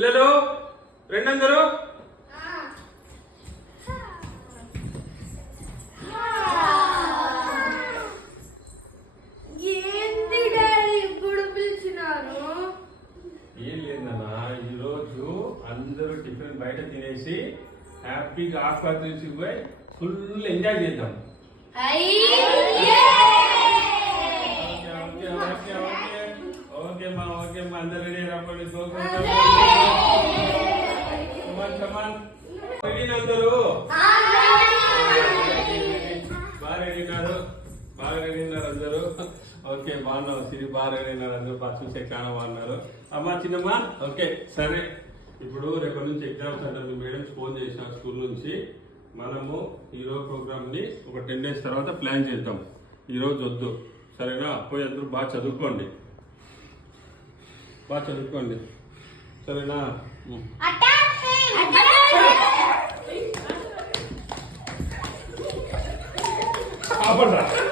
పిల్లలు రెండందరూ ఏం లేదన్నా ఈరోజు అందరూ టిఫిన్ బయట తినేసి హ్యాపీగా ఆసుపత్రికి పోయి ఫుల్ ఎంజాయ్ చేద్దాం. ఓకే మా అందరు రెడీ రాపండి. అందరూ బాగా రెడీ ఉన్నారు అందరూ. ఓకే బాగున్నావు సిరి, బాగా రెడీ అయినారు అందరూ. చూసే చాలా బాగున్నారు. అమ్మా చిన్నమ్మా ఓకే సరే. ఇప్పుడు రేపటి నుంచి ఎగ్జామ్స్ అంటారు. మేడమ్స్ ఫోన్ చేసిన స్కూల్ నుంచి. మనము ఈరోజు ప్రోగ్రామ్ ని ఒక 10 days తర్వాత ప్లాన్ చేద్దాం. ఈరోజు వద్దు సరేనా? పోయి అందరూ బాగా చదువుకోండి సరేనా? ఆపండి.